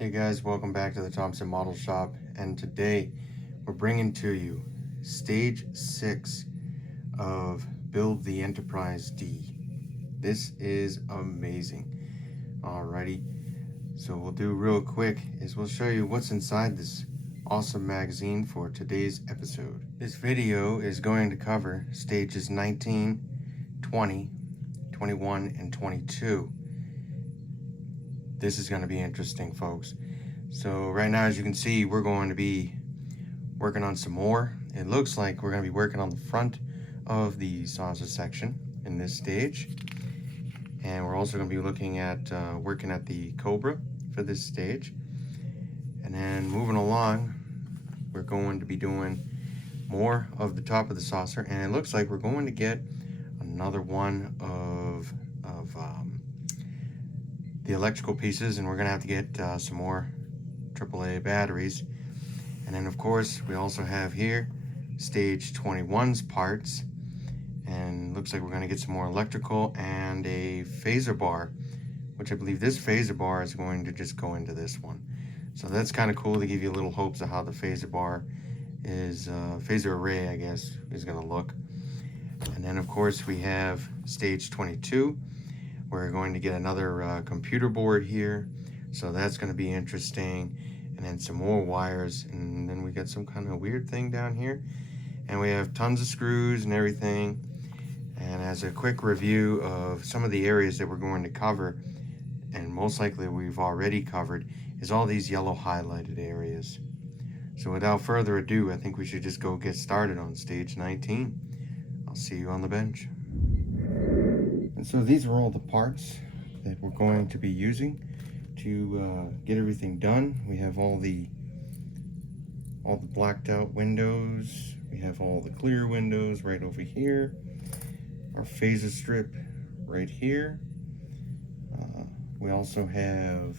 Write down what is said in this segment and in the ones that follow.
Hey guys, welcome back to the Thompson Model Shop, and today we're bringing to you Stage 6 of Build the Enterprise D. This is amazing. Alrighty, so we'll do real quick is we'll show you what's inside this awesome magazine for today's episode. This video is going to cover stages 19, 20, 21, and 22. This is going to be interesting, folks. So right now, as you can see, we're going to be working on some more. It looks like we're going to be working on the front of the saucer section in this stage. And we're also going to be looking at working at the Cobra for this stage. And then moving along, we're going to be doing more of the top of the saucer. And it looks like we're going to get another one of the electrical pieces, and we're going to have to get some more AAA batteries. And then of course we also have here stage 21's parts, and looks like we're going to get some more electrical and a phaser bar, which I believe this phaser bar is going to just go into this one. So that's kind of cool to give you little hopes of how the phaser bar is, phaser array I guess, is going to look. And then of course we have stage 22. We're going to get another computer board here, so that's going to be interesting. And then some more wires, and then we got some kind of weird thing down here. And we have tons of screws and everything. And as a quick review of some of the areas that we're going to cover, and most likely we've already covered, is all these yellow highlighted areas. So without further ado, I think we should just go get started on stage 19. I'll see you on the bench. And so these are all the parts that we're going to be using to get everything done. We have all the blacked out windows. We have all the clear windows right over here. Our phaser strip right here. We also have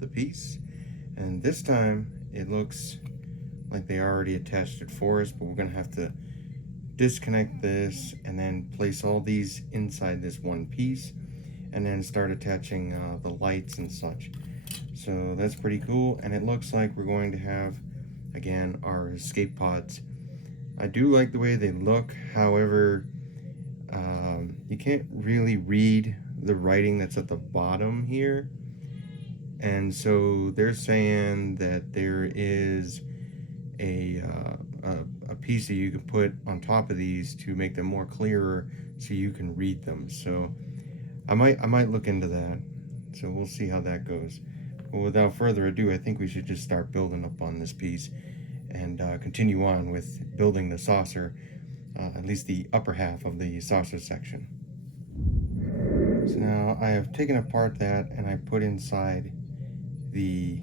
the piece. And this time it looks like they already attached it for us, but we're gonna have to disconnect this and then place all these inside this one piece, and then start attaching the lights and such. So that's pretty cool. And it looks like we're going to have, again, our escape pods. I do like the way they look. However, you can't really read the writing that's at the bottom here. And so they're saying that there is a piece that you can put on top of these to make them more clearer so you can read them. So I might look into that. So we'll see how that goes. Well, without further ado, I think we should just start building up on this piece and continue on with building the saucer, at least the upper half of the saucer section. So now I have taken apart that and I put inside the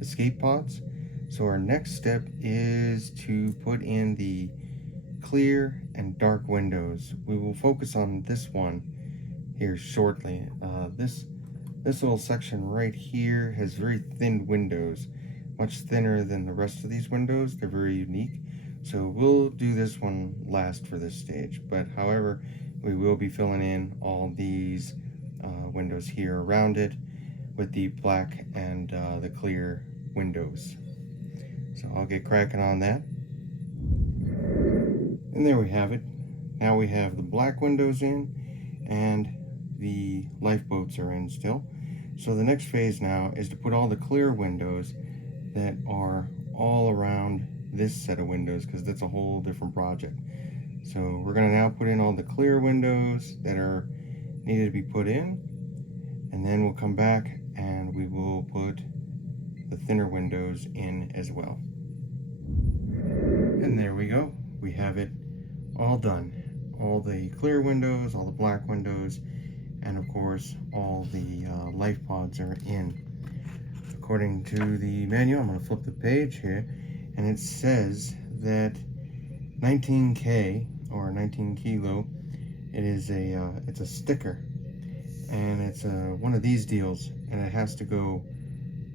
escape pods. So our next step is to put in the clear and dark windows. We will focus on this one here shortly. This little section right here has very thin windows, much thinner than the rest of these windows. They're very unique. So we'll do this one last for this stage. But however, we will be filling in all these windows here around it with the black and the clear windows. So I'll get cracking on that. And there we have it. Now we have the black windows in and the lifeboats are in still. So the next phase now is to put all the clear windows that are all around this set of windows, because that's a whole different project. So we're going to now put in all the clear windows that are needed to be put in, and then we'll come back and we will put the thinner windows in as well. And there we go. We have it all done. All the clear windows, all the black windows, and of course all the life pods are in. According to the manual, I'm going to flip the page here, and it says that 19K or 19 kilo, it is it's a sticker, and it's one of these deals, and it has to go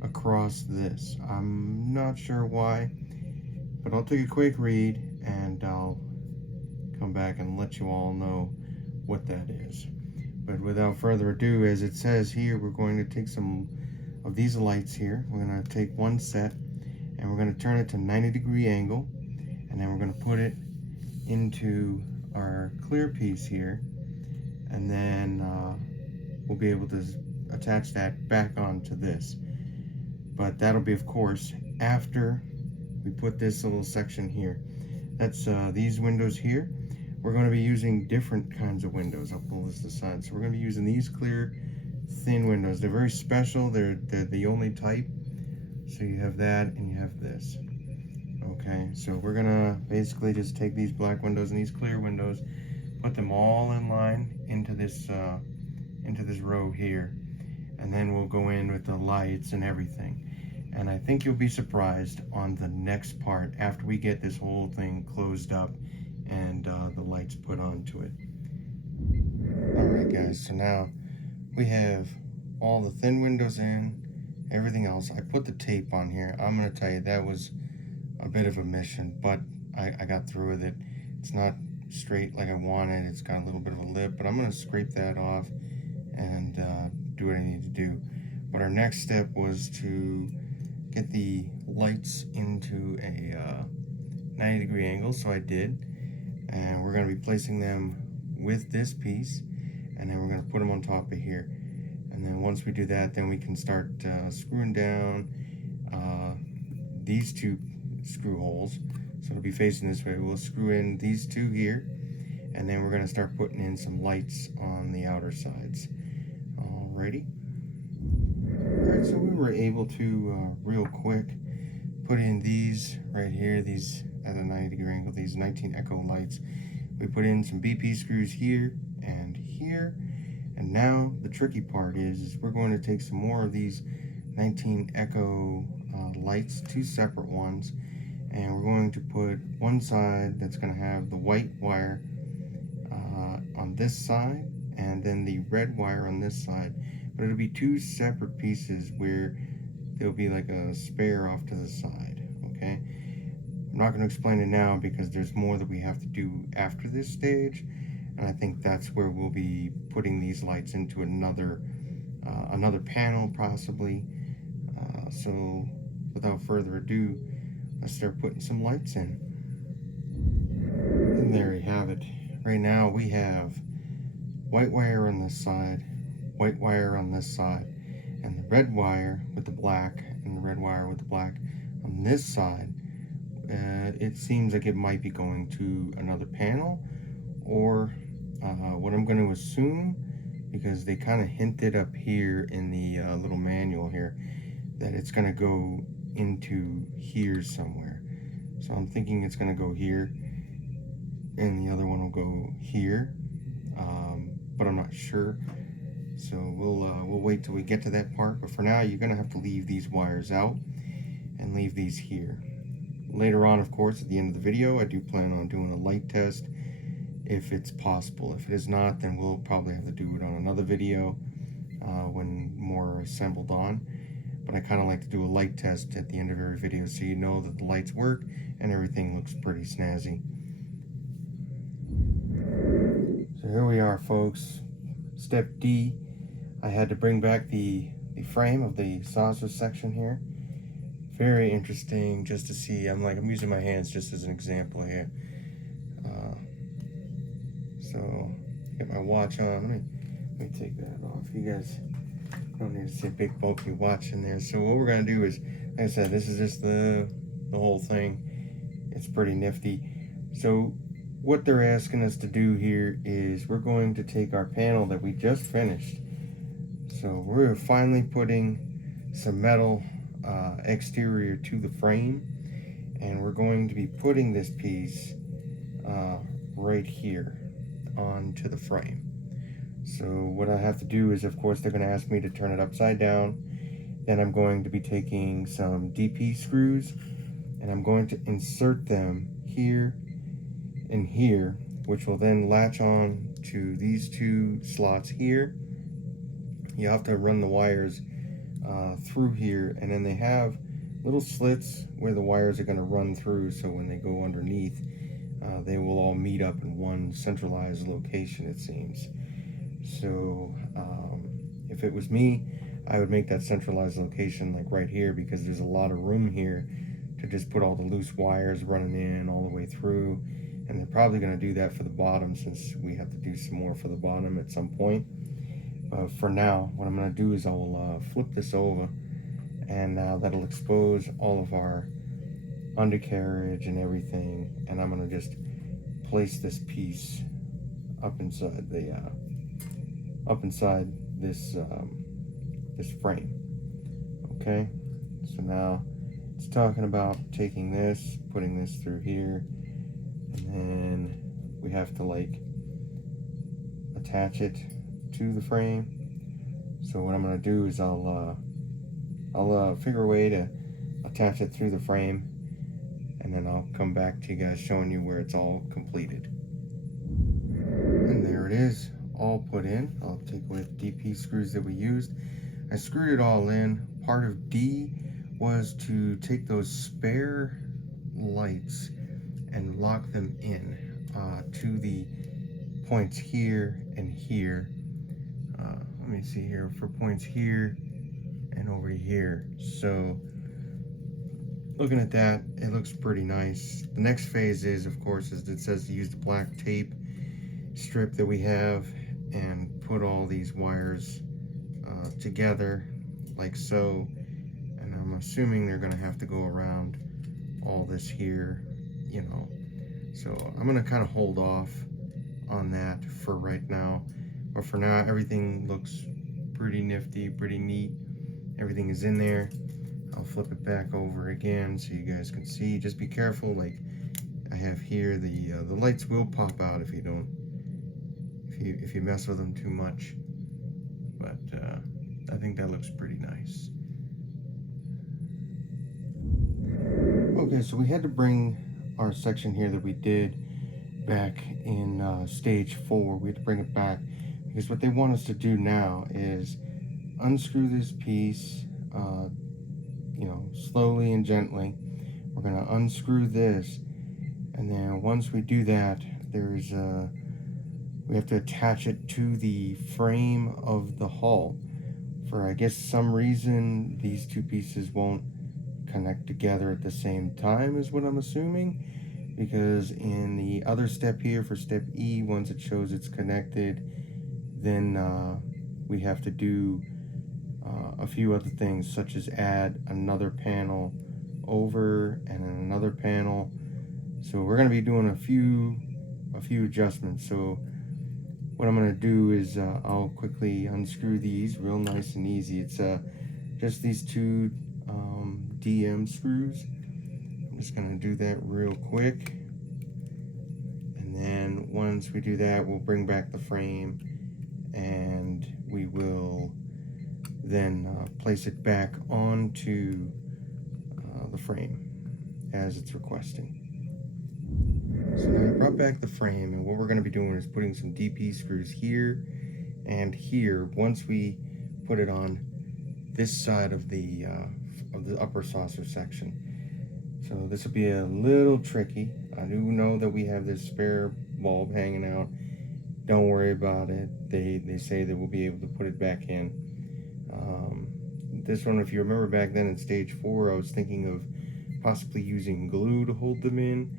across this. I'm not sure why, but I'll take a quick read and I'll come back and let you all know what that is. But without further ado, as it says here, we're going to take some of these lights here. We're going to take one set and we're going to turn it to 90-degree angle, and then we're going to put it into our clear piece here, and then we'll be able to attach that back onto this. But that'll be, of course, after we put this little section here. That's these windows here. We're going to be using different kinds of windows. I'll pull this aside. So we're going to be using these clear, thin windows. They're very special. They're the only type. So you have that and you have this. Okay, so we're gonna basically just take these black windows and these clear windows, put them all in line into this row here, and then we'll go in with the lights and everything. And I think you'll be surprised on the next part after we get this whole thing closed up and the lights put onto it. Alright guys, so now we have all the thin windows in, everything else. I put the tape on here. I'm going to tell you that was a bit of a mission, but I got through with it. It's not straight like I wanted. It's got a little bit of a lip, but I'm going to scrape that off and do what I need to do. But our next step was to get the lights into a 90-degree angle, so I did. And we're going to be placing them with this piece, and then we're going to put them on top of here. And then once we do that, then we can start screwing down these two screw holes. So it'll be facing this way. We'll screw in these two here, and then we're going to start putting in some lights on the outer sides. Alrighty. Alright, so we were able to real quick put in these right here, these at a 90-degree angle, these 19 Echo lights. We put in some BP screws here and here. And now the tricky part is we're going to take some more of these 19 Echo lights, two separate ones, and we're going to put one side that's going to have the white wire on this side, and then the red wire on this side. But it'll be two separate pieces where there'll be like a spare off to the side, okay? I'm not going to explain it now because there's more that we have to do after this stage. And I think that's where we'll be putting these lights into another panel possibly. So without further ado, let's start putting some lights in. And there you have it. Right now we have white wire on this side, white wire on this side, and the red wire with the black and the red wire with the black on this side. It seems like it might be going to another panel, or what I'm going to assume, because they kind of hinted up here in the little manual here, that it's going to go into here somewhere. So I'm thinking it's going to go here, and the other one will go here, but I'm not sure. So we'll wait till we get to that part. But for now, you're going to have to leave these wires out and leave these here. Later on, of course, at the end of the video, I do plan on doing a light test if it's possible. If it is not, then we'll probably have to do it on another video when more are assembled on. But I kind of like to do a light test at the end of every video so you know that the lights work and everything looks pretty snazzy. So here we are, folks. Step D. I had to bring back the frame of the saucer section here. Very interesting just to see. I'm using my hands just as an example here. So get my watch on. Let me take that off. You guys don't need to see a big bulky watch in there. So what we're gonna do is, like I said, this is just the whole thing. It's pretty nifty. So what they're asking us to do here is we're going to take our panel that we just finished. So we're finally putting some metal exterior to the frame, and we're going to be putting this piece right here onto the frame. So what I have to do is, of course, they're going to ask me to turn it upside down. Then I'm going to be taking some DP screws and I'm going to insert them here and here, which will then latch on to these two slots here. You have to run the wires through here, and then they have little slits where the wires are going to run through, so when they go underneath, they will all meet up in one centralized location, it seems. So if it was me, I would make that centralized location like right here, because there's a lot of room here to just put all the loose wires running in all the way through. And they're probably going to do that for the bottom, since we have to do some more for the bottom at some point. But for now, what I'm going to do is I'll flip this over, and that'll expose all of our undercarriage and everything. And I'm going to just place this piece up inside this frame. Okay, so now it's talking about taking this, putting this through here, and then we have to like attach it to the frame. So what I'm gonna do is I'll figure a way to attach it through the frame, and then I'll come back to you guys showing you where it's all completed. And there it is, all put in. I'll take away the DP screws that we used. I screwed it all in. Part of D was to take those spare lights and lock them in to the points here and here. Let me see here, for points here and over here. So looking at that, it looks pretty nice. The next phase is, of course, as it says, to use the black tape strip that we have and put all these wires together like so. And I'm assuming they're gonna have to go around all this here, you know. So I'm gonna kind of hold off on that for right now. But for now, everything looks pretty nifty, pretty neat. Everything is in there. I'll flip it back over again so you guys can see. Just be careful, like I have here, the lights will pop out if you don't, if you mess with them too much. But I think that looks pretty nice. Okay, so we had to bring our section here that we did back in stage 4. We had to bring it back because what they want us to do now is unscrew this piece, you know, slowly and gently. We're gonna unscrew this, and then once we do that, we have to attach it to the frame of the hull. For, I guess, some reason these two pieces won't connect together at the same time, is what I'm assuming, because in the other step here, for step E, once it shows it's connected, then we have to do a few other things, such as add another panel over and another panel. So we're going to be doing a few adjustments. So what I'm going to do is I'll quickly unscrew these real nice and easy. It's just these two DM screws. I'm just going to do that real quick, and then once we do that, we'll bring back the frame, and we will then place it back onto the frame as it's requesting. So now I brought back the frame, and what we're going to be doing is putting some DP screws here and here once we put it on this side of the upper saucer section. So this will be a little tricky. I do know that we have this spare bulb hanging out. Don't worry about it. They say that we'll be able to put it back in. This one, if you remember back then in stage 4, I was thinking of possibly using glue to hold them in,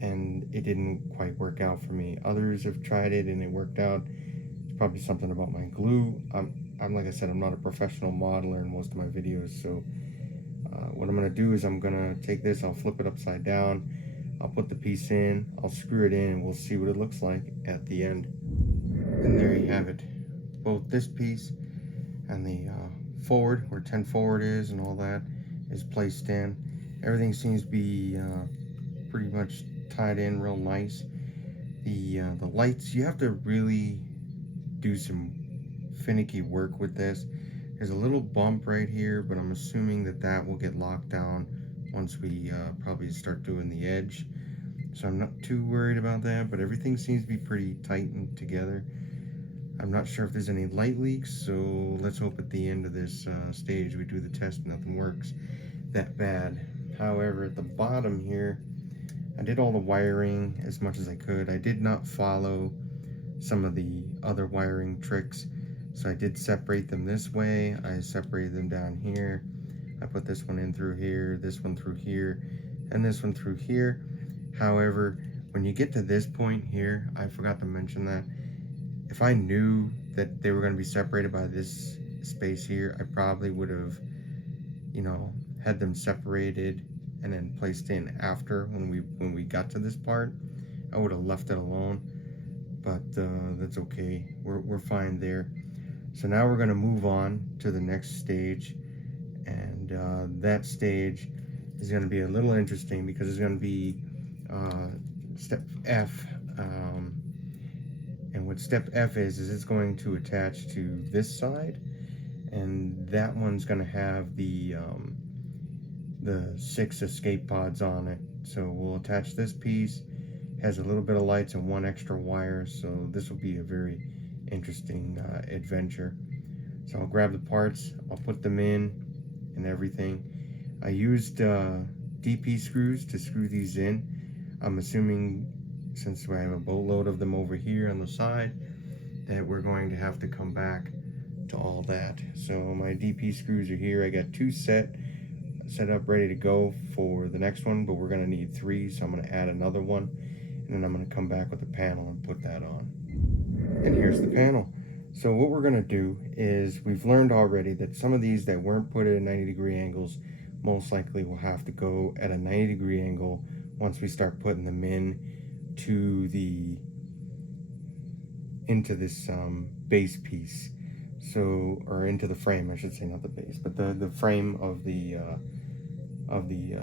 and it didn't quite work out for me. Others have tried it and it worked out. It's probably something about my glue. I'm like I said, I'm not a professional modeler in most of my videos, so what I'm going to do is I'm going to take this, I'll flip it upside down, I'll put the piece in, I'll screw it in, and we'll see what it looks like at the end. And there you have it. Both this piece and the forward, where 10 forward is and all that, is placed in. Everything seems to be pretty much tied in real nice. The lights, you have to really do some finicky work with this. There's a little bump right here, but I'm assuming that will get locked down once we probably start doing the edge. So I'm not too worried about that, but everything seems to be pretty tightened together. I'm not sure if there's any light leaks, so let's hope at the end of this stage we do the test and nothing works that bad. However, at the bottom here, I did all the wiring as much as I could. I did not follow some of the other wiring tricks. So I did separate them this way. I separated them down here. I put this one in through here, this one through here, and this one through here. However, when you get to this point here, I forgot to mention that if I knew that they were going to be separated by this space here, I probably would have, you know, had them separated and then placed in after when we got to this part. I would have left it alone, but that's okay. We're fine there. So now we're going to move on to the next stage, and that stage is going to be a little interesting because it's going to be step F. And what step F is it's going to attach to this side, and that one's going to have the 6 escape pods on it. So we'll attach this piece. Has a little bit of lights and 1 extra wire, so this will be a very interesting adventure. So I'll grab the parts, I'll put them in and everything. I used DP screws to screw these in. I'm assuming, since I have a boatload of them over here on the side, that we're going to have to come back to all that. So my DP screws are here. I got 2 set up ready to go for the next one, but we're going to need 3, so I'm going to add another one, and then I'm going to come back with the panel and put that on. And here's the panel. So what we're going to do is, we've learned already that some of these that weren't put at 90-degree angles most likely will have to go at a 90-degree angle once we start putting them into this base piece. So, or into the frame, I should say, not the base, but the frame of the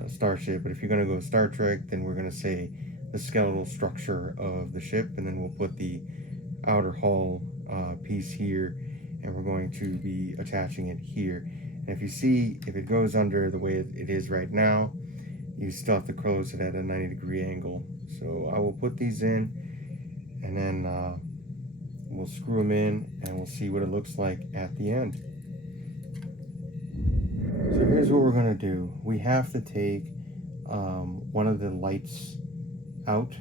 starship. But if you're going to go Star Trek, then we're going to say the skeletal structure of the ship, and then we'll put the outer hull piece here, and we're going to be attaching it here. And if you see, if it goes under the way it is right now, you still have to close it at a 90-degree angle. So I will put these in, and then we'll screw them in, and we'll see what it looks like at the end. So here's what we're going to do. We have to take one of the lights out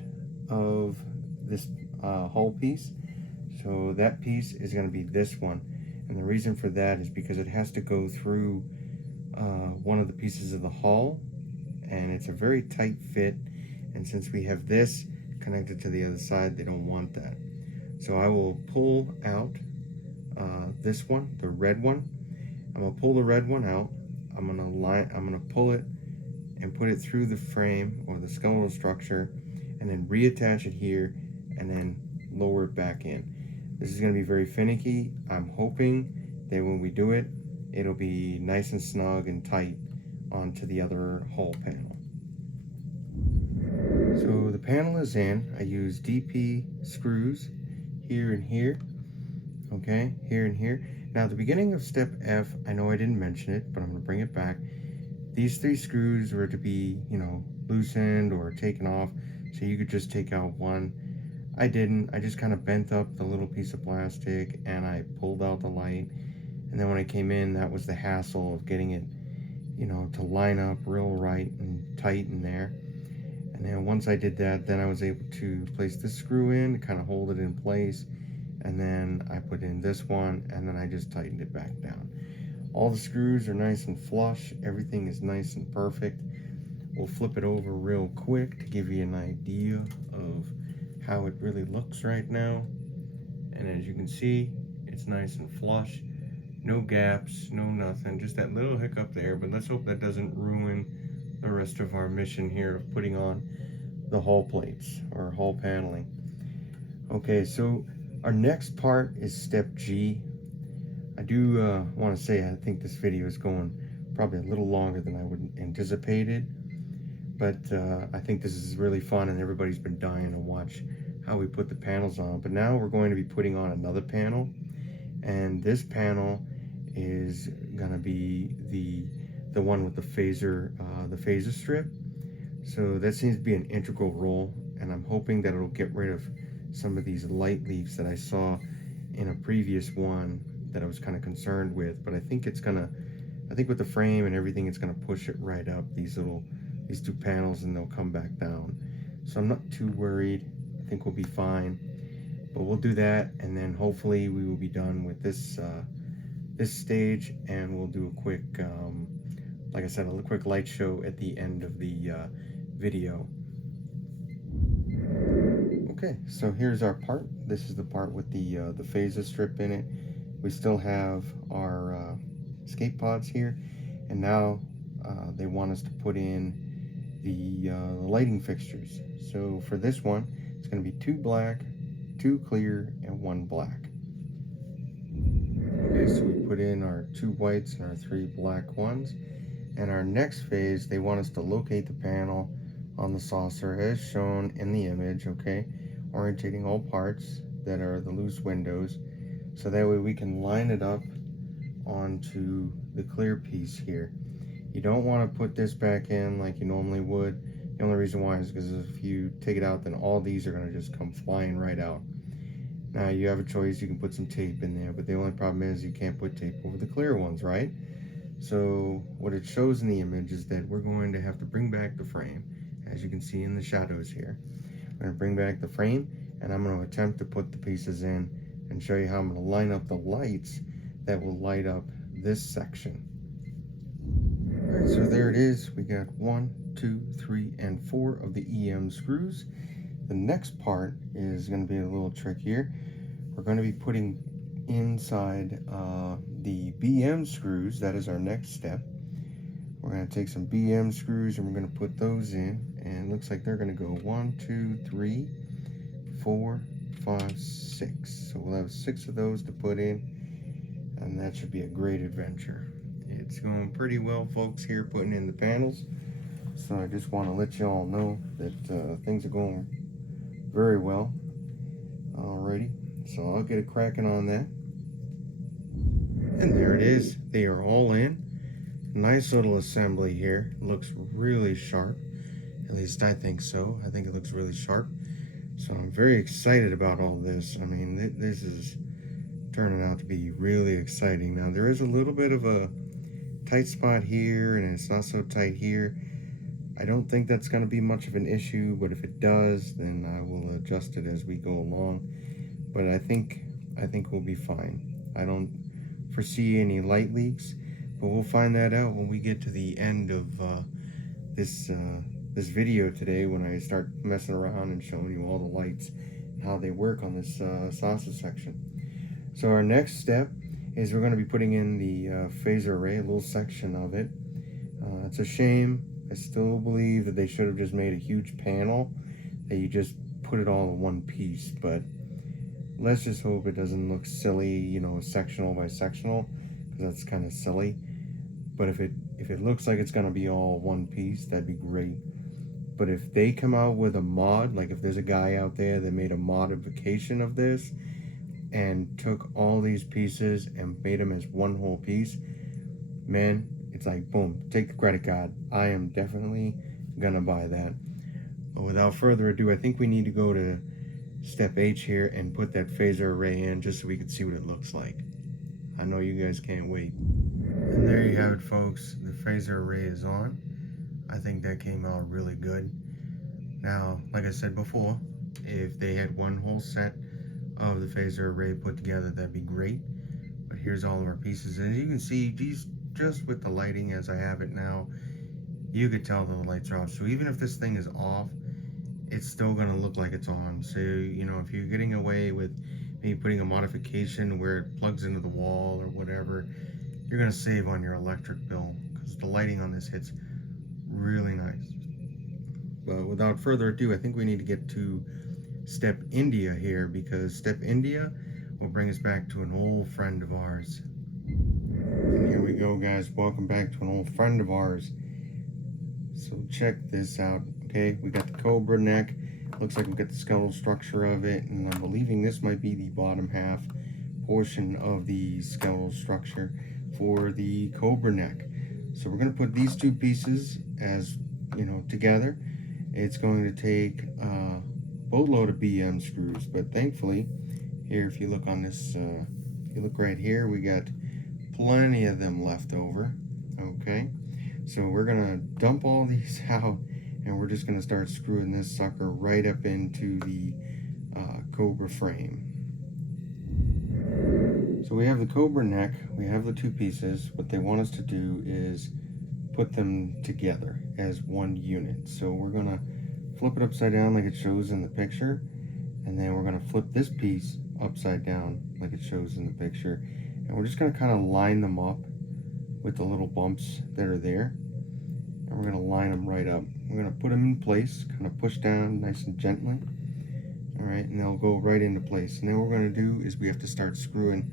of this hull piece. So that piece is going to be this one, and the reason for that is because it has to go through one of the pieces of the hull, and it's a very tight fit, and since we have this connected to the other side, they don't want that. So I will pull out this one, the red one. I'm gonna pull the red one out. I'm gonna pull it and put it through the frame or the skeletal structure, and then reattach it here, and then lower it back in. This is gonna be very finicky. I'm hoping that when we do it, it'll be nice and snug and tight onto the other hull panel. So the panel is in. I use DP screws here and here, okay, here and here. Now at the beginning of step F, I know I didn't mention it, but I'm going to bring it back. These 3 screws were to be, you know, loosened or taken off, so you could just take out one. I didn't. I just kind of bent up the little piece of plastic and I pulled out the light, and then when I came in, that was the hassle of getting it, you know, to line up real right and tight in there. And then once I did that, then I was able to place this screw in to kind of hold it in place, and then I put in this one, and then I just tightened it back down. All the screws are nice and flush. Everything is nice and perfect. We'll flip it over real quick to give you an idea of how it really looks right now. And as you can see, it's nice and flush. No gaps, no nothing, just that little hiccup there, but let's hope that doesn't ruin the rest of our mission here of putting on the hull plates or hull paneling. Okay, so our next part is step G. I do want to say I think this video is going probably a little longer than I would anticipated, but I think this is really fun and everybody's been dying to watch how we put the panels on. But now we're going to be putting on another panel, and this panel is gonna be the one with the phaser strip. So that seems to be an integral role, and I'm hoping that it'll get rid of some of these light leaks that I saw in a previous one that I was kind of concerned with. But I think with the frame and everything, it's gonna push it right up, these 2 panels, and they'll come back down. So I'm not too worried. I think we'll be fine. But we'll do that, and then hopefully we will be done with this this stage, and we'll do a quick, like I said, a quick light show at the end of the video. Okay, so here's our part. This is the part with the phaser strip in it. We still have our escape pods here, and now they want us to put in the lighting fixtures. So for this one, it's going to be 2 black, 2 clear, and 1 black. Okay, so we put in our 2 whites and our 3 black ones. And our next phase, they want us to locate the panel on the saucer as shown in the image, okay? Orientating all parts that are the loose windows, so that way we can line it up onto the clear piece here. You don't want to put this back in like you normally would. The only reason why is because if you take it out, then all these are going to just come flying right out. Now you have a choice, you can put some tape in there, but the only problem is you can't put tape over the clear ones, right? So what it shows in the image is that we're going to have to bring back the frame, as you can see in the shadows here. I'm going to bring back the frame, and I'm going to attempt to put the pieces in and show you how I'm going to line up the lights that will light up this section. Alright, so there it is. We got 1, 2, 3, and 4 of the EM screws. The next part is going to be a little trickier. We're going to be putting inside the BM screws. That is our next step. We're going to take some BM screws and we're going to put those in, and it looks like they're going to go 1, 2, 3, 4, 5, 6. So we'll have 6 of those to put in, and that should be a great adventure. It's going pretty well, folks, here putting in the panels. So I just want to let you all know that things are going very well. Alrighty, so I'll get a cracking on that. And there it is. They are all in. Nice little assembly here. Looks really sharp. At least I think so. I think it looks really sharp. So I'm very excited about all this. I mean, this is turning out to be really exciting. Now there is a little bit of a tight spot here, and it's not so tight here. I don't think that's going to be much of an issue, but if it does, then I will adjust it as we go along. But I think we'll be fine. I don't foresee any light leaks, but we'll find that out when we get to the end of this video today, when I start messing around and showing you all the lights and how they work on this saucer section. So our next step is we're going to be putting in the phaser array, a little section of it. It's a shame. I still believe that they should have just made a huge panel that you just put it all in one piece, but let's just hope it doesn't look silly, you know, sectional by sectional, because that's kind of silly. But if it looks like it's going to be all one piece, that'd be great. But if they come out with a mod, like if there's a guy out there that made a modification of this and took all these pieces and made them as one whole piece, man, it's like, boom, take the credit card. I am definitely gonna buy that. But without further ado, I think we need to go to step H here and put that phaser array in, just so we can see what it looks like. I know you guys can't wait. And there you have it, folks. The phaser array is on. I think that came out really good. Now, like I said before, if they had one whole set of the phaser array put together, that'd be great. But here's all of our pieces, and as you can see, these, just with the lighting as I have it now, you could tell that the lights are off. So even if this thing is off, it's still gonna look like it's on. So, you know, if you're getting away with maybe putting a modification where it plugs into the wall or whatever, you're gonna save on your electric bill, because the lighting on this hits really nice. But without further ado, I think we need to get to Step India here, because Step India will bring us back to an old friend of ours. And here we go, guys. Welcome back to an old friend of ours. So check this out. Okay, we got the Cobra neck. Looks like we got the skeletal structure of it, and I'm believing this might be the bottom half portion of the skeletal structure for the Cobra neck. So we're going to put these two pieces, as you know, together. It's going to take a boatload of BM screws, but thankfully, here, if you look on this, if you look right here, we got plenty of them left over. Okay, so we're gonna dump all these out, and we're just gonna start screwing this sucker right up into the Cobra frame. So we have the Cobra neck, we have the two pieces. What they want us to do is put them together as one unit. So we're gonna flip it upside down like it shows in the picture, and then we're gonna flip this piece upside down like it shows in the picture, and we're just gonna kind of line them up with the little bumps that are there, and we're gonna line them right up. We're gonna put them in place, kind of push down nice and gently. All right, and they'll go right into place. And then what we're gonna do is we have to start screwing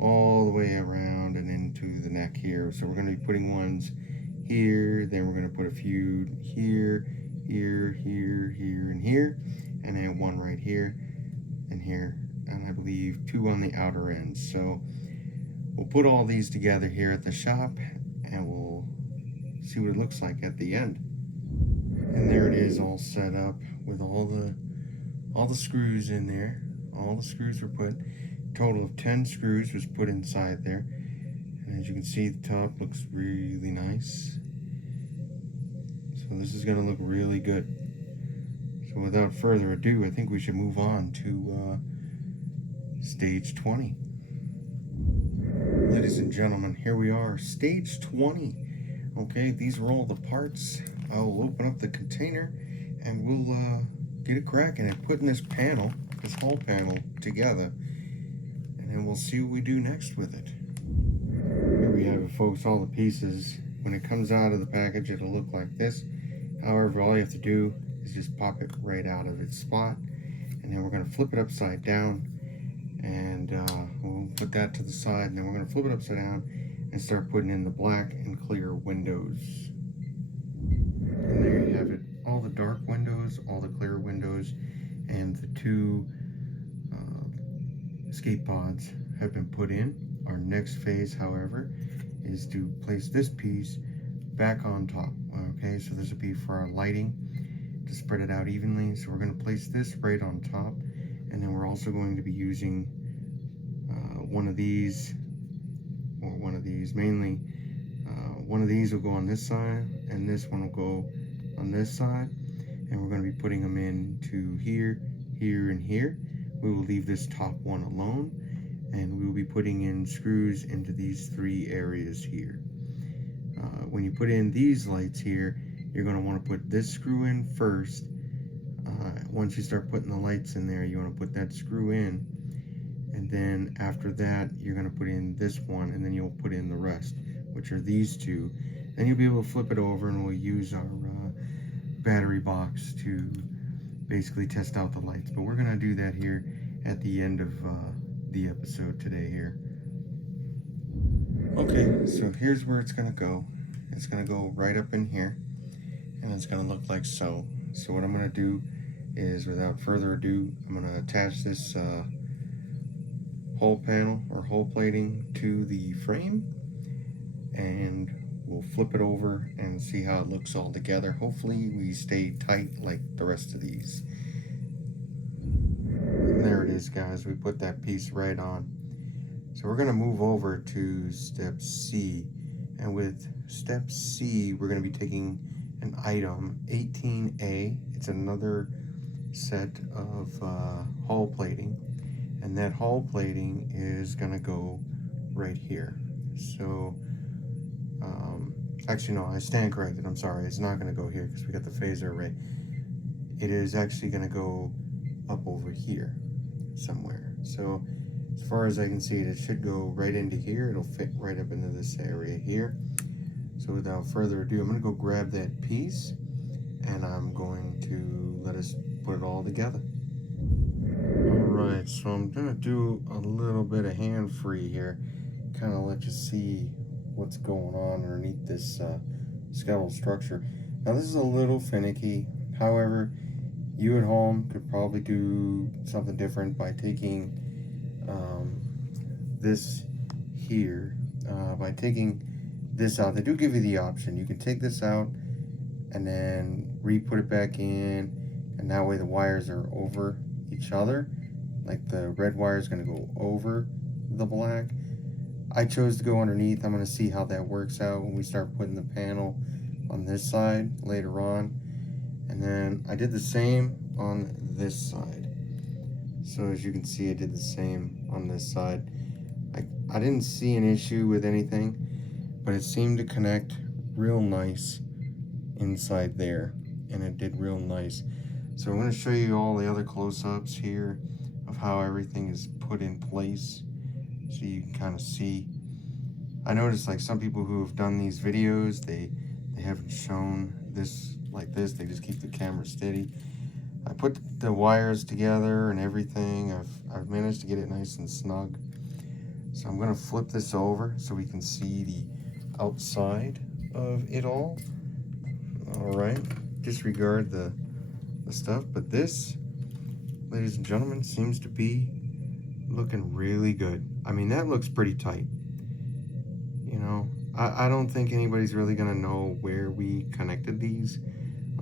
all the way around and into the neck here. So we're gonna be putting ones here, then we're gonna put a few here, here, here, here, and here, and then one right here and here, and I believe two on the outer ends. So we'll put all these together here at the shop, and we'll see what it looks like at the end. And there it is, all set up with all the screws in there. All the screws were put. A total of 10 screws was put inside there. And as you can see, the top looks really nice. So this is gonna look really good. So without further ado, I think we should move on to stage 20. Ladies and gentlemen, here we are, stage 20. Okay, these are all the parts. I'll open up the container and we'll get it cracking and putting this panel, this whole panel together, and then we'll see what we do next with it. Here we have it, folks, all the pieces. When it comes out of the package, it'll look like this. However, all you have to do is just pop it right out of its spot, and then we're going to flip it upside down, and we'll put that to the side, and then we're going to flip it upside down and start putting in the black and clear windows. And there you have it, all the dark windows, all the clear windows, and the two escape pods have been put in. Our next phase, however, is to place this piece back on top. Okay, so this will be for our lighting to spread it out evenly. So we're going to place this right on top, and then we're also going to be using one of these, or one of these mainly. One of these will go on this side, and this one will go on this side, and we're going to be putting them into here, here, and here. We will leave this top one alone, and we will be putting in screws into these three areas here. When you put in these lights here, you're going to want to put this screw in first. Once you start putting the lights in there, you want to put that screw in, and then after that you're going to put in this one, and then you'll put in the rest, which are these two. Then you'll be able to flip it over, and we'll use our battery box to basically test out the lights. But we're going to do that here at the end of the episode today here. Okay, so here's where it's going to go. It's going to go right up in here, and it's going to look like so. So what I'm going to do is, without further ado, I'm going to attach this whole panel or whole plating to the frame, and we'll flip it over and see how it looks all together. Hopefully we stay tight like the rest of these. And there it is, guys. We put that piece right on. So we're going to move over to step C, and with step C we're going to be taking an item 18A. It's another set of hull plating, and that hull plating is going to go right here. So actually no, I stand corrected, I'm sorry, it's not going to go here because we got the phaser array. It is actually going to go up over here somewhere. So as far as I can see it, it should go right into here. It'll fit right up into this area here. So without further ado, I'm going to go grab that piece, and I'm going to let us put it all together. Alright, so I'm going to do a little bit of hand free here, kind of let you see what's going on underneath this skeletal structure. Now this is a little finicky, however, you at home could probably do something different by taking this here, by taking this out. They do give you the option. You can take this out and then re-put it back in, and that way the wires are over each other. Like the red wire is going to go over the black. I chose to go underneath. I'm going to see how that works out when we start putting the panel on this side later on. And then I did the same on this side. So as you can see, I did the same on this side. I didn't see an issue with anything, but it seemed to connect real nice inside there, and it did real nice. So I'm going to show you all the other close-ups here of how everything is put in place, so you can kind of see. I noticed like some people who have done these videos, they haven't shown this like this. They just keep the camera steady. I put the wires together and everything. I've managed to get it nice and snug. So I'm going to flip this over so we can see the outside of it all. All right, disregard the stuff, but this, ladies and gentlemen, seems to be looking really good. I mean, that looks pretty tight. You know, I don't think anybody's really gonna know where we connected these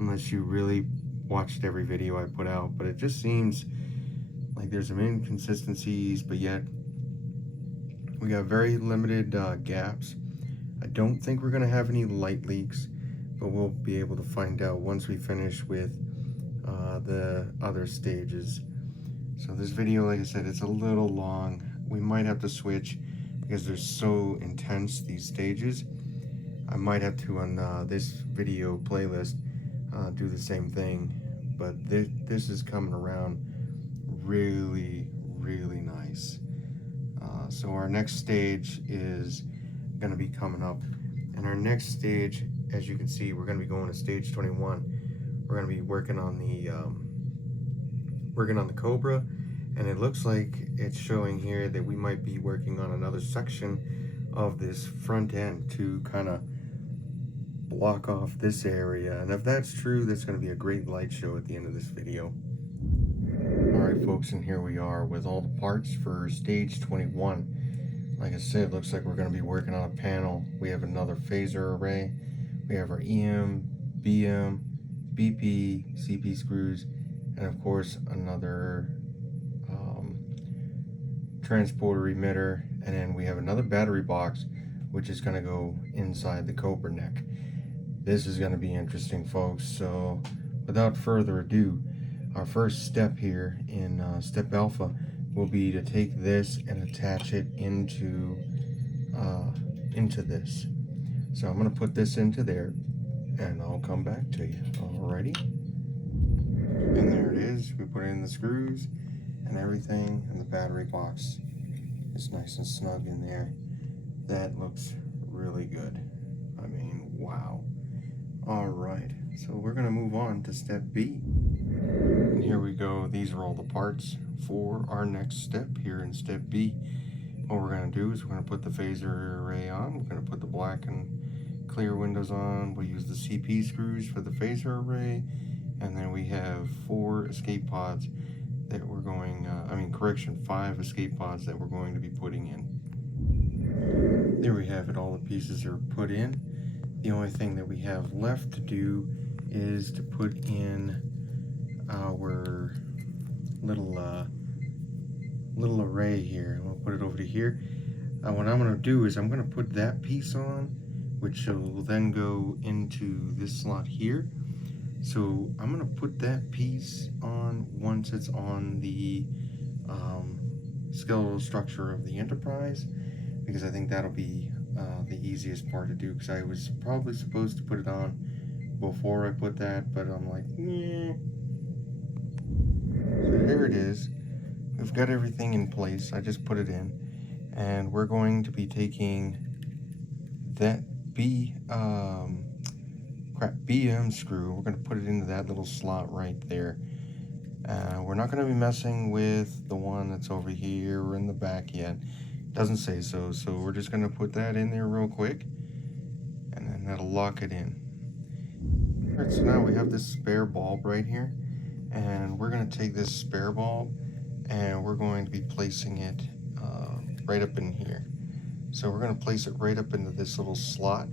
unless you really watched every video I put out, but it just seems like there's some inconsistencies, but yet we got very limited gaps. I don't think we're gonna have any light leaks, but we'll be able to find out once we finish with the other stages. So this video, like I said, it's a little long. We might have to switch because they're so intense, these stages. I might have to on this video playlist do the same thing, but this is coming around really nice. So our next stage is going to be coming up, and our next stage, as you can see, we're going to be going to stage 21. We're going to be working on the Cobra, and it looks like it's showing here that we might be working on another section of this front end to kind of block off this area. And if that's true, that's going to be a great light show at the end of this video. Alright folks, and here we are with all the parts for stage 21. Like I said, it looks like we're going to be working on a panel. We have another phaser array. We have our EM, BM, BP, CP screws, and of course another transporter emitter, and then we have another battery box which is going to go inside the Cobra neck. This is going to be interesting, folks. So without further ado, our first step here in step alpha will be to take this and attach it into this. So I'm going to put this into there and I'll come back to you. Alrighty. And there it is. We put in the screws and everything, and the battery box is nice and snug in there. That looks really good. I mean, wow. Alright, so we're going to move on to step B. And here we go. These are all the parts for our next step here in step B. What we're going to do is we're going to put the phaser array on. We're going to put the black and clear windows on. We'll use the CP screws for the phaser array. And then we have 4 escape pods that we're going, 5 escape pods that we're going to be putting in. There we have it. All the pieces are put in. The only thing that we have left to do is to put in our little array here. We'll put it over to here. What I'm going to do is I'm going to put that piece on, which will then go into this slot here. So I'm going to put that piece on once it's on the skeletal structure of the Enterprise, because I think that'll be the easiest part to do, because I was probably supposed to put it on before I put that, but I'm like, yeah. So here it is. We've got everything in place. I just put it in, and we're going to be taking that BM screw. We're going to put it into that little slot right there. We're not going to be messing with the one that's over here or in the back yet. Doesn't say so, so we're just going to put that in there real quick, and then that'll lock it in. Alright, so now we have this spare bulb right here, and we're going to take this spare bulb and we're going to be placing it right up in here. So we're going to place it right up into this little slot.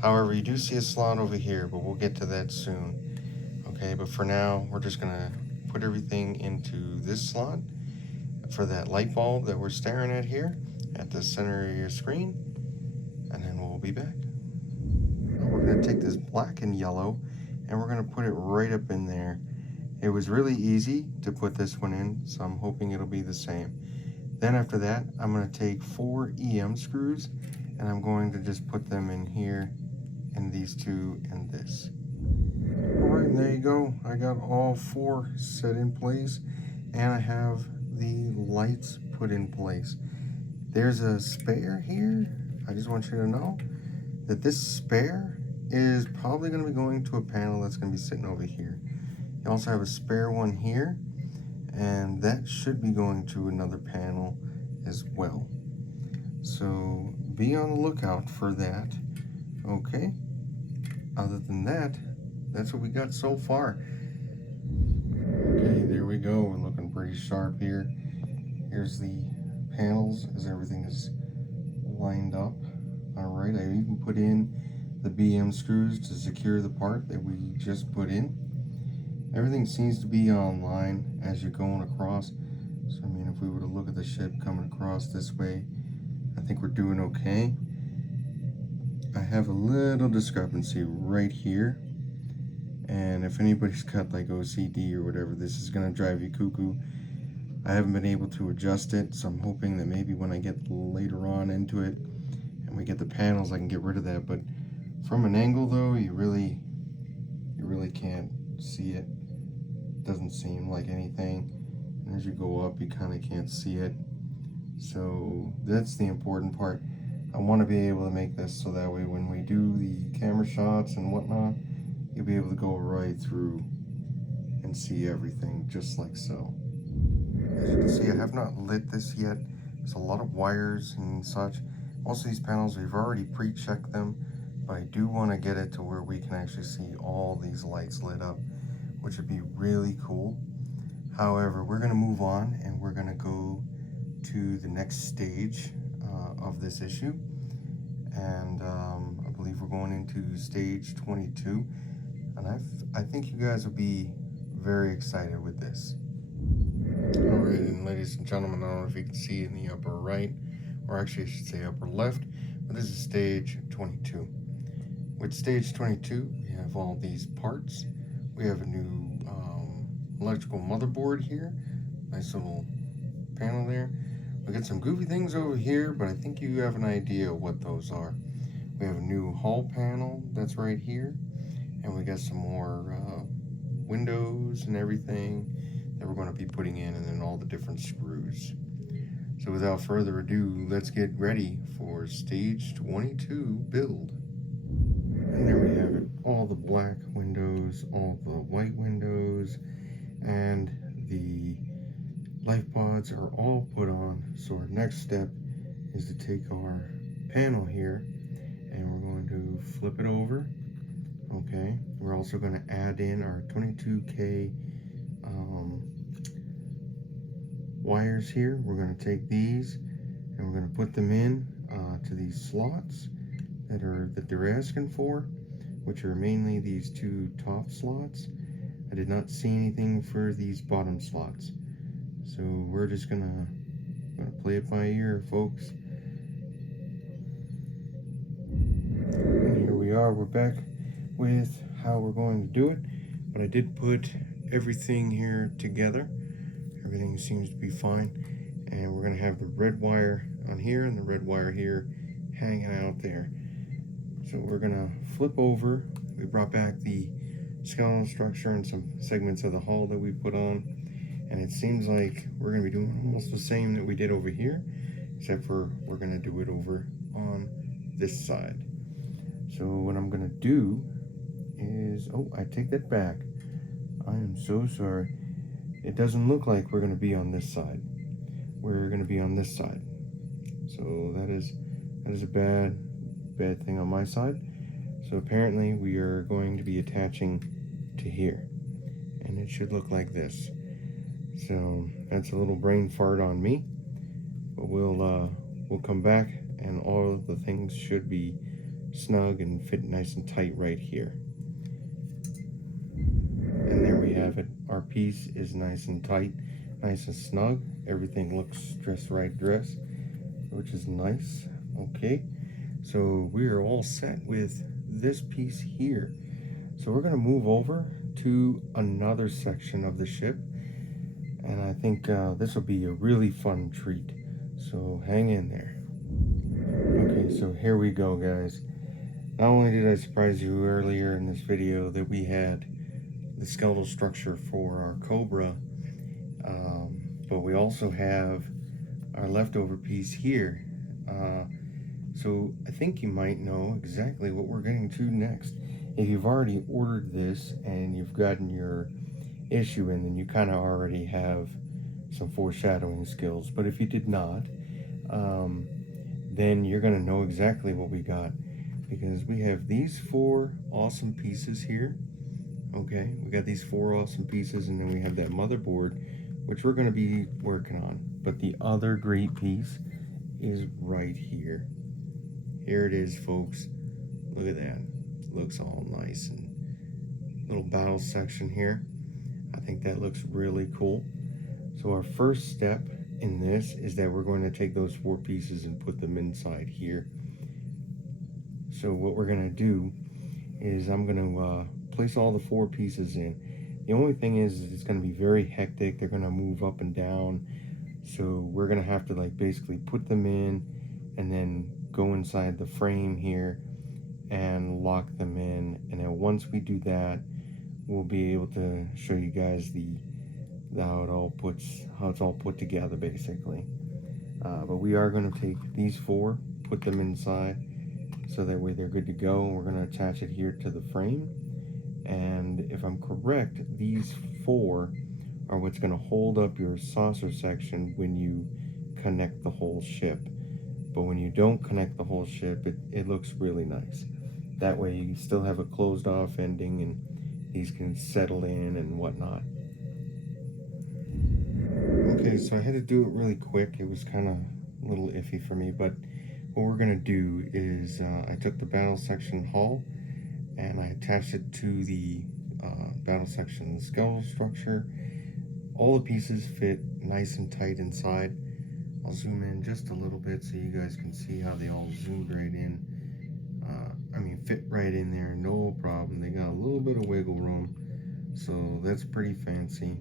However, you do see a slot over here, but we'll get to that soon. Okay, but for now, we're just going to put everything into this slot for that light bulb that we're staring at here at the center of your screen, and then we'll be back. Now we're going to take this black and yellow and we're going to put it right up in there, It was really easy to put this one in, so I'm hoping it'll be the same. Then after that, I'm going to take 4 EM screws and I'm going to just put them in here, and these two, and this. Alright, and there you go. I got all 4 set in place, and I have the lights put in place. There's a spare here. I just want you to know that this spare is probably going to be going to a panel that's going to be sitting over here. You also have a spare one here, and that should be going to another panel as well. So be on the lookout for that. Okay, other than that, that's what we got so far. Okay, there we go. We're looking pretty sharp here. Here's the panels as everything is lined up. Alright, I even put in the BM screws to secure the part that we just put in. Everything seems to be online as you're going across. So I mean, if we were to look at the ship coming across this way, I think we're doing okay. I have a little discrepancy right here, and if anybody's got like OCD or whatever, this is gonna drive you cuckoo. I haven't been able to adjust it, so I'm hoping that maybe when I get later on into it and we get the panels, I can get rid of that. But from an angle though, you really can't see it. Doesn't seem like anything, and as you go up you kind of can't see it. So that's the important part. I want to be able to make this so that way when we do the camera shots and whatnot, you'll be able to go right through and see everything just like so. As you can see, I have not lit this yet. There's a lot of wires and such. Most of these panels, we've already pre-checked them, but I do want to get it to where we can actually see all these lights lit up, which would be really cool. However, we're going to move on and we're going to go to the next stage of this issue, and I believe we're going into stage 22, and I think you guys will be very excited with this. Alright, and ladies and gentlemen, I don't know if you can see in the upper right, or actually I should say upper left, but this is stage 22. With stage 22, we have all these parts. We have a new electrical motherboard here, nice little panel there. We got some goofy things over here, but I think you have an idea of what those are. We have a new hull panel that's right here, and we got some more windows and everything that we're going to be putting in, and then all the different screws. So without further ado, let's get ready for stage 22 build. And there we have it, all the black windows, all the white windows, and the life pods are all put on. So our next step is to take our panel here and we're going to flip it over. Okay, we're also going to add in our 22K wires here. We're going to take these and we're going to put them in to these slots that they're asking for, which are mainly these 2 top slots. I did not see anything for these bottom slots, so we're just gonna play it by ear, folks. And here we are, we're back with how we're going to do it, but I did put everything here together. Everything seems to be fine, and we're gonna have the red wire on here and the red wire here hanging out there. So we're gonna flip over. We brought back the skeletal structure and some segments of the hull that we put on, and it seems like we're going to be doing almost the same that we did over here, except for we're going to do it over on this side. So what I'm going to do is, oh, I take that back. I am so sorry. It doesn't look like we're going to be on this side. We're going to be on this side. So that is a bad thing on my side. So apparently we are going to be attaching to here, and it should look like this. So that's a little brain fart on me, but we'll come back and all of the things should be snug and fit nice and tight right here. And there we have it. Our piece is nice and tight, nice and snug. Everything looks just right, which is nice. Okay, so we are all set with this piece here. So we're going to move over to another section of the ship, and I think this will be a really fun treat, so hang in there. Okay, so here we go, guys. Not only did I surprise you earlier in this video that we had the skeletal structure for our Cobra, but we also have our leftover piece here. So I think you might know exactly what we're getting to next. If you've already ordered this and you've gotten your issue in, then you kind of already have some foreshadowing skills. But if you did not, then you're going to know exactly what we got, because we have these 4 awesome pieces here. Okay, we got these 4 awesome pieces, and then we have that motherboard, which we're going to be working on. But the other great piece is right here. Here it is, folks. Look at that. It looks all nice, and little battle section here. I think that looks really cool. So our first step in this is that we're going to take those 4 pieces and put them inside here. So what we're going to do is I'm going to place all the 4 pieces in. The only thing is it's going to be very hectic. They're going to move up and down. So we're going to have to like basically put them in and then go inside the frame here and lock them in. And then once we do that, we'll be able to show you guys how it's all put together basically. But we are going to take these 4, put them inside, so that way they're good to go. We're going to attach it here to the frame, and if I'm correct, these 4 are what's going to hold up your saucer section when you connect the whole ship. But when you don't connect the whole ship, it looks really nice. That way you still have a closed off ending and these can settle in and whatnot. Okay, so I had to do it really quick. It was kind of a little iffy for me, but what we're going to do is I took the battle section hull and I attached it to the battle section skeletal structure. All the pieces fit nice and tight inside. I'll zoom in just a little bit so you guys can see how they all zoomed right in. Fit right in there, no problem. They got a little bit of wiggle room, so that's pretty fancy.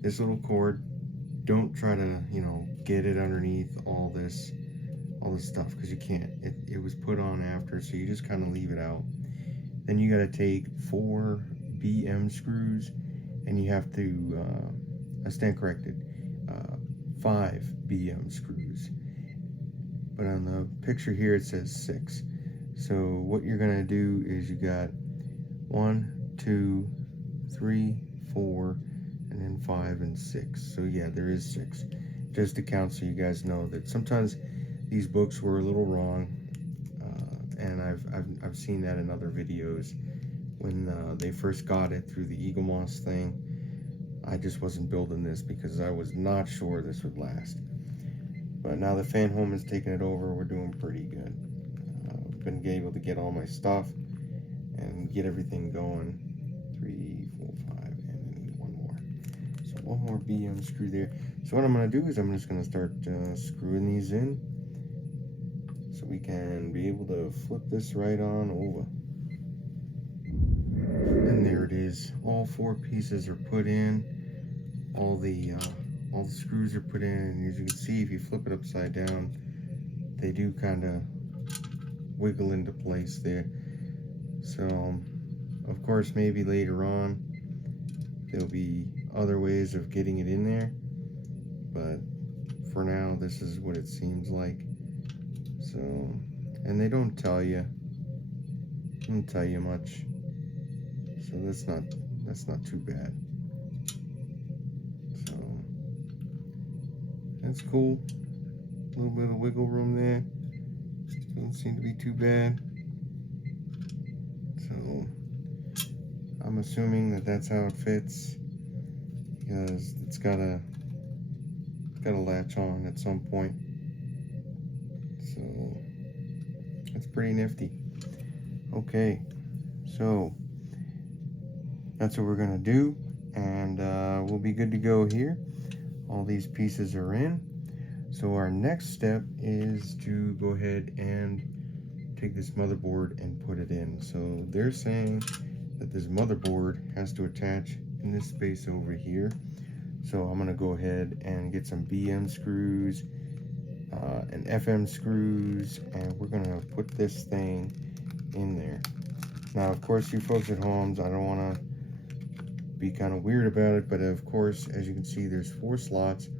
This little cord, don't try to, get it underneath all this stuff, because you can't. It was put on after, so you just kind of leave it out. Then you got to take 4 BM screws, and you have to, I stand corrected, 5 BM screws. But on the picture here it says 6. So what you're gonna do is you got 1, 2, 3, 4, and then 5 and 6. So yeah, there is 6. Just to count, so you guys know that sometimes these books were a little wrong, and I've seen that in other videos when they first got it through the Eagle Moss thing. I just wasn't building this because I was not sure this would last. But now the fan home has taken it over, we're doing pretty good. Been able to get all my stuff and get everything going. 3, 4, 5, and then 1 more. So 1 more BM screw there. So what I'm going to do is I'm just going to start screwing these in, so we can be able to flip this right on over. And there it is. All 4 pieces are put in. All the screws are put in, and as you can see, if you flip it upside down, they do kind of wiggle into place there. So of course maybe later on there'll be other ways of getting it in there, but for now this is what it seems like. So, and they don't tell you much, so that's not too bad. So that's cool. A little bit of wiggle room there. Doesn't seem to be too bad. So I'm assuming that that's how it fits, because it's gotta latch on at some point. So it's pretty nifty. Okay, so that's what we're gonna do, and we'll be good to go here. All these pieces are in. So our next step is to go ahead and take this motherboard and put it in. So they're saying that this motherboard has to attach in this space over here. So I'm gonna go ahead and get some BM screws and FM screws, and we're gonna put this thing in there. Now, of course, you folks at home, I don't want to be kind of weird about it, but of course, as you can see, there's 4 slots.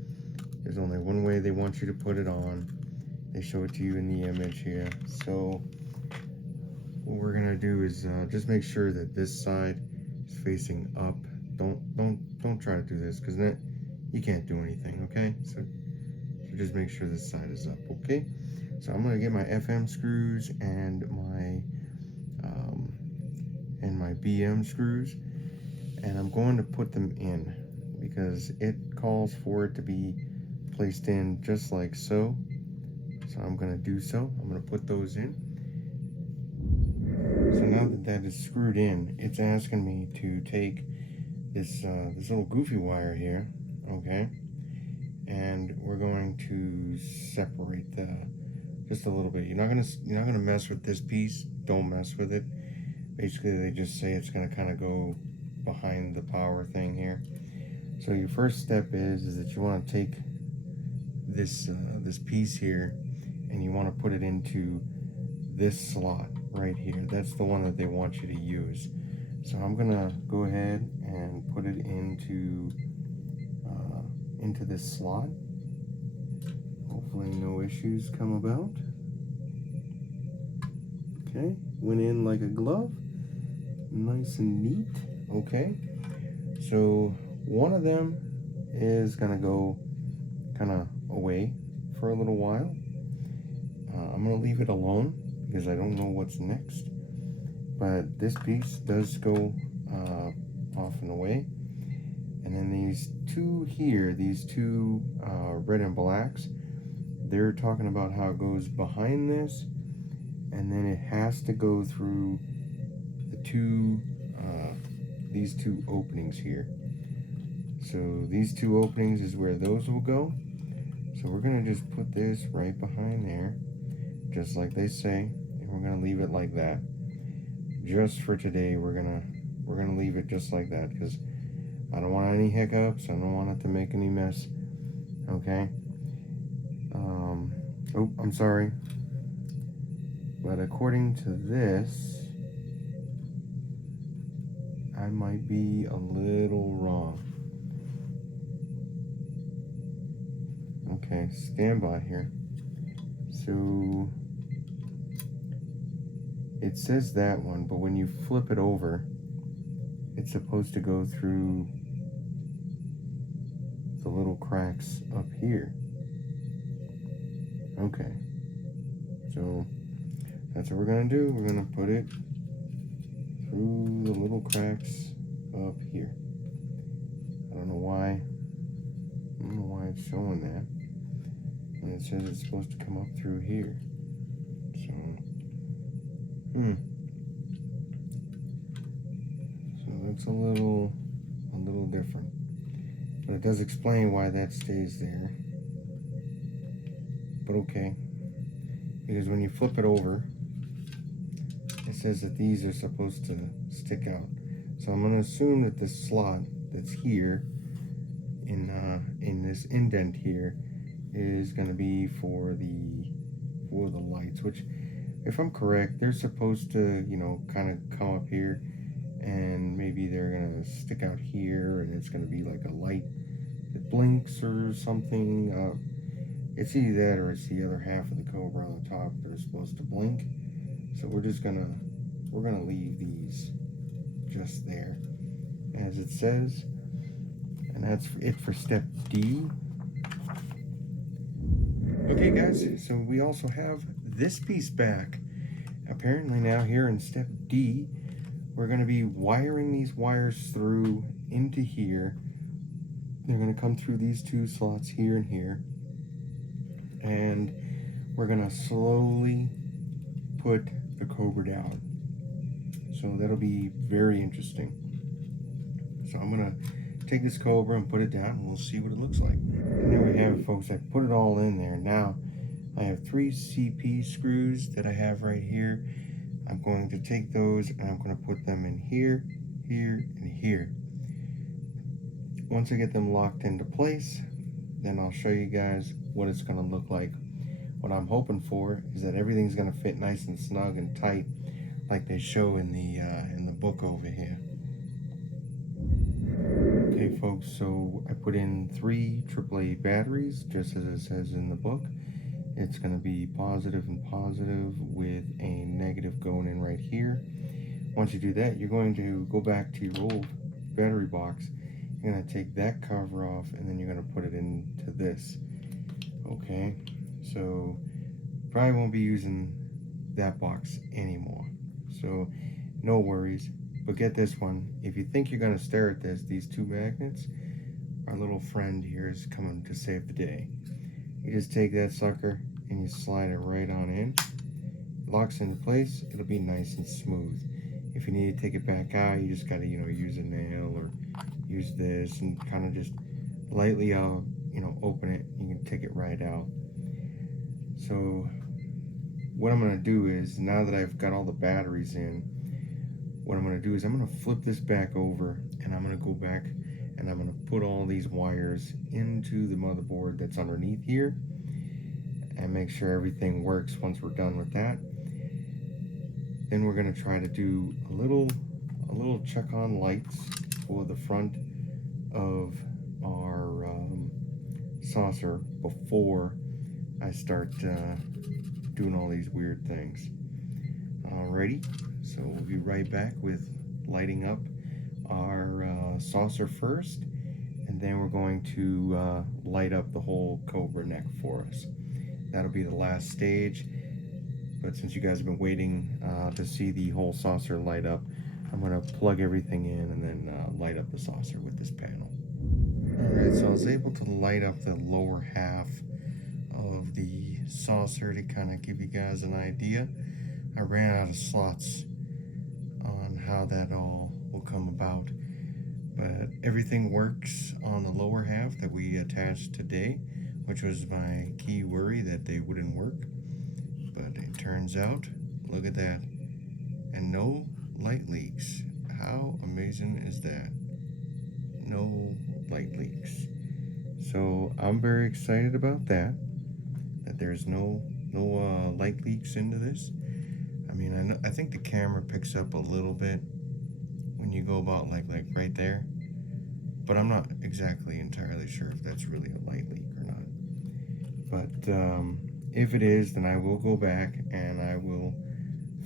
There's only one way they want you to put it on. They show it to you in the image here. So what we're gonna do is just make sure that this side is facing up. Don't try to do this, because then you can't do anything. Okay, so just make sure this side is up. Okay, so I'm gonna get my FM screws and my BM screws, and I'm going to put them in because it calls for it to be placed in just like so. So I'm going to do so. I'm going to put those in. So now that that is screwed in, it's asking me to take this this little goofy wire here, okay, and we're going to separate just a little bit. You're not gonna mess with this piece. Don't mess with it. Basically, they just say it's gonna kind of go behind the power thing here. So your first step is that you want to take this this piece here, and you want to put it into this slot right here. That's the one that they want you to use. So I'm gonna go ahead and put it into this slot. Hopefully no issues come about. Okay, went in like a glove, nice and neat. Okay, so one of them is gonna go kind of away for a little while. I'm gonna leave it alone because I don't know what's next, but this piece does go off and away. And then these two here, these two red and blacks, they're talking about how it goes behind this, and then it has to go through the these two openings here. So these two openings is where those will go. So we're gonna just put this right behind there, just like they say, and we're gonna leave it like that. Just for today, we're gonna leave it just like that, because I don't want any hiccups. I don't want it to make any mess. Okay. Oh, I'm sorry. But according to this, I might be a little wrong. Okay, stand by here. So it says that one, but when you flip it over, it's supposed to go through the little cracks up here. Okay, so that's what we're gonna do. We're gonna put it through the little cracks up here. I don't know why it's showing that when it says it's supposed to come up through here. So so that's a little different, but it does explain why that stays there. But okay, because when you flip it over, it says that these are supposed to stick out. So I'm going to assume that this slot that's here in this indent here is going to be for the lights, which, if I'm correct, they're supposed to, you know, kind of come up here, and maybe they're going to stick out here, and it's going to be like a light that blinks or something. It's either that or it's the other half of the Cobra on the top that are supposed to blink. So we're gonna leave these just there as it says, and that's it for step D. Okay guys, so we also have this piece back. Apparently now here in step D, we're going to be wiring these wires through into here. They're going to come through these two slots here and here, and we're going to slowly put the Cobra down. So that'll be very interesting. So I'm going to take this Cobra and put it down, and we'll see what it looks like. And there we have it, folks. I put it all in there. Now I have 3 CP screws that I have right here. I'm going to take those and I'm going to put them in here, here, and here. Once I get them locked into place, then I'll show you guys what it's going to look like. What I'm hoping for is that everything's going to fit nice and snug and tight like they show in the book over here. Okay folks, so I put in 3 AAA batteries just as it says in the book. It's going to be positive and positive with a negative going in right here. Once you do that, you're going to go back to your old battery box. You're going to take that cover off and then you're going to put it into this. Okay, so probably won't be using that box anymore, so no worries. But get this one, if you think you're going to stare at this, these 2 magnets, our little friend here is coming to save the day. You just take that sucker and you slide it right on in. It locks into place. It'll be nice and smooth. If you need to take it back out, you just gotta, use a nail or use this and kind of just lightly, open it. You can take it right out. So what I'm gonna do is, now that I've got all the batteries in, what I'm gonna do is I'm gonna flip this back over and I'm gonna go back and I'm gonna put all these wires into the motherboard that's underneath here and make sure everything works. Once we're done with that, then we're gonna try to do a little check on lights for the front of our saucer before I start doing all these weird things. Alrighty, so we'll be right back with lighting up our saucer first, and then we're going to light up the whole Cobra neck for us. That'll be the last stage, but since you guys have been waiting to see the whole saucer light up, I'm going to plug everything in and then light up the saucer with this panel. Alright, so I was able to light up the lower half of the saucer to kind of give you guys an idea. I ran out of slots on how that all will come about, but everything works on the lower half that we attached today, which was my key worry that they wouldn't work, but it turns out, look at that, and no light leaks. How amazing is that? No light leaks. So I'm very excited about that there's no light leaks into this. I mean, I think the camera picks up a little bit when you go about like right there, but I'm not exactly entirely sure if that's really a light leak or not. But if it is, then I will go back and I will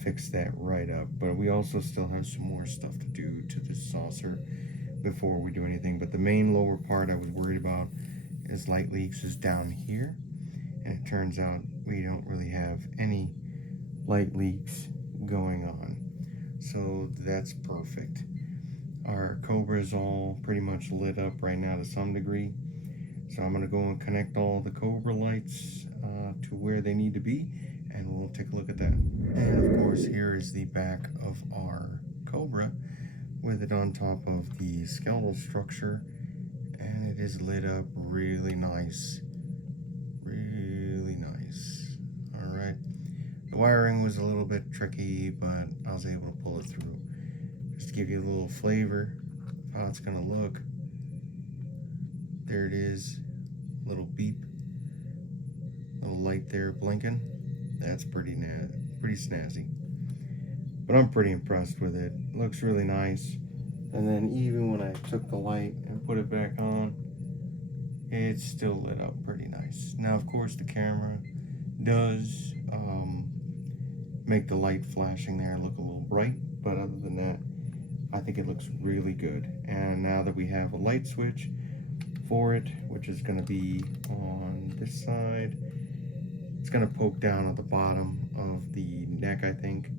fix that right up. But we also still have some more stuff to do to this saucer before we do anything. But the main lower part I was worried about is light leaks is down here, and it turns out we don't really have any light leaks going on, so that's perfect. Our Cobra is all pretty much lit up right now to some degree, so I'm gonna go and connect all the Cobra lights to where they need to be, and we'll take a look at that. And of course, here is the back of our Cobra with it on top of the skeletal structure, and it is lit up really nice. Alright, the wiring was a little bit tricky, but I was able to pull it through. Just to give you a little flavor of how it's gonna look. There it is, little beep, little light there blinking. That's pretty snazzy. But I'm pretty impressed with it. It looks really nice. And then even when I took the light and put it back on, it's still lit up pretty nice. Now, of course, the camera does make the light flashing there look a little bright, but other than that, I think it looks really good. And now that we have a light switch for it, which is going to be on this side, it's going to poke down at the bottom of the neck, I think.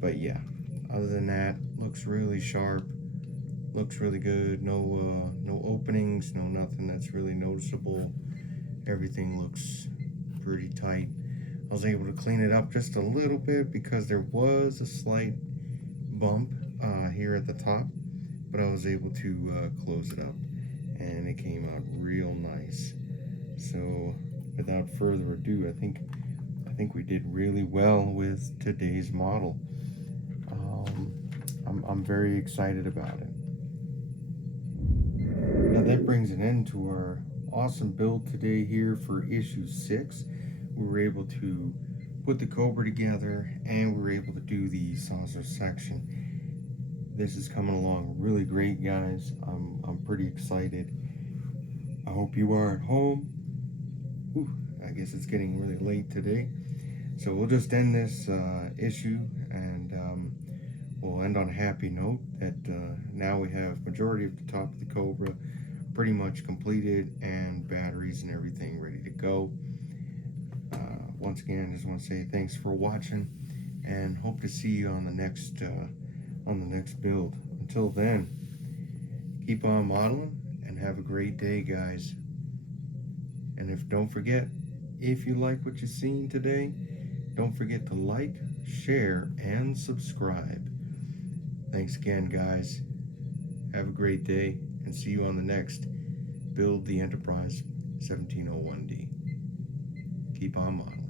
But yeah, other than that, looks really sharp, looks really good. No openings, no nothing that's really noticeable. Everything looks pretty tight. I was able to clean it up just a little bit because there was a slight bump here at the top, but I was able to close it up and it came out real nice. So without further ado, I think I think we did really well with today's model. I'm very excited about it. Now that brings an end to our awesome build today here for issue 6. We were able to put the Cobra together, and we were able to do the saucer section. This is coming along really great, guys. I'm pretty excited. I hope you are at home. Ooh, I guess it's getting really late today. So we'll just end this issue, and we'll end on a happy note that now we have majority of the top of the Cobra pretty much completed, and batteries and everything ready to go. Once again, I just want to say thanks for watching, and hope to see you on the next build. Until then, keep on modeling and have a great day, guys. And don't forget, if you like what you've seen today, don't forget to like, share, and subscribe. Thanks again, guys. Have a great day, and see you on the next Build the Enterprise 1701D. Keep on modeling.